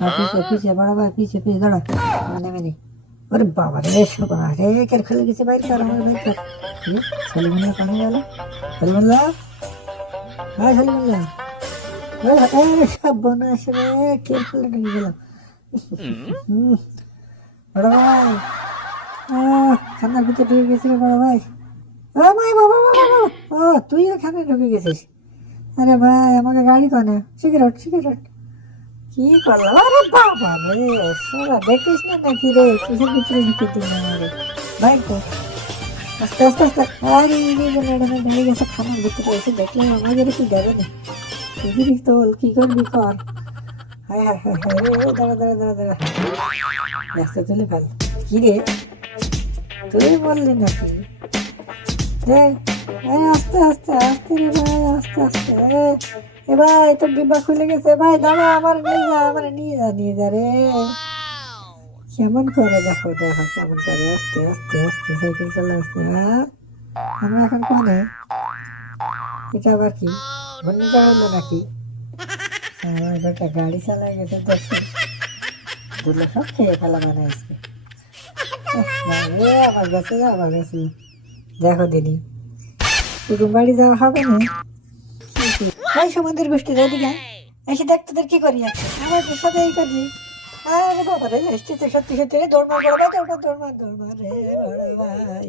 पीछे पीछे बड़ा भाई पीछे पीछे दौड़ा मैंने मैंने अरे बाबा रे शोभा रे कर खेल किसी बाहर कर हमारे बाहर कर ये सलीम ने पानी डाला सलीम ला हां सलीम ला ए शाबाश रे खेल खेल नहीं गेला बड़ा भाई खाना ভিতরে ঢুকে গেছিস বড় ভাই ও ভাই বাবা বাবা ও তুই এখানে ঢুকে গেছিস আরে ভাই আমাকে গাড়ি কোনে সিগারেট সিগারেট কি করলাম আরে বাবা রে সারা দেখিস না নাকি রে কিসের ভিতরে ঢুকে দিল আমারে ভাই তো আস্তে আস্তে আস্তে আরে ম্যাডামে ঢুকে গেছে খানার ভিতরে এসে দেখলাম আমাদের কি যাবে না তুই তো কি করবি কর হায় হায় হায় দাঁড়া দাঁড়া দাঁড়া দাঁড়া রাস্তা চলে ফেল কি রে তুই বললি নাকি রে আস্তে আস্তে আস্তে রে ভাই আস্তে আস্তে এ ভাই তোর ডিব্বা খুলে গেছে ভাই দাঁড়া আমার নিয়ে যা রে কেমন করে দেখো দেখো কেমন করে আস্তে আস্তে আস্তে সাইকেল চালা আসছে হ্যাঁ আমরা এখন কোনে এটা আবার কি ঘূর্ণিঝড় হলো নাকি আমার বেটা গাড়ি চালায় গেছে দেখছি দুটো সব খেয়ে ফেলা বানাইছে আবার গেছে আবার গেছে দেখো দিদি কুটুম বাড়ি যাওয়া হবে না ভাই সমুদ্রের গোষ্ঠী এদিকে এসে দেখ তোদের কি করি আমার সাথে এই করবি আরে বাবা রে সত্যি সত্যি রে দৌড় মার রে বড় ভাই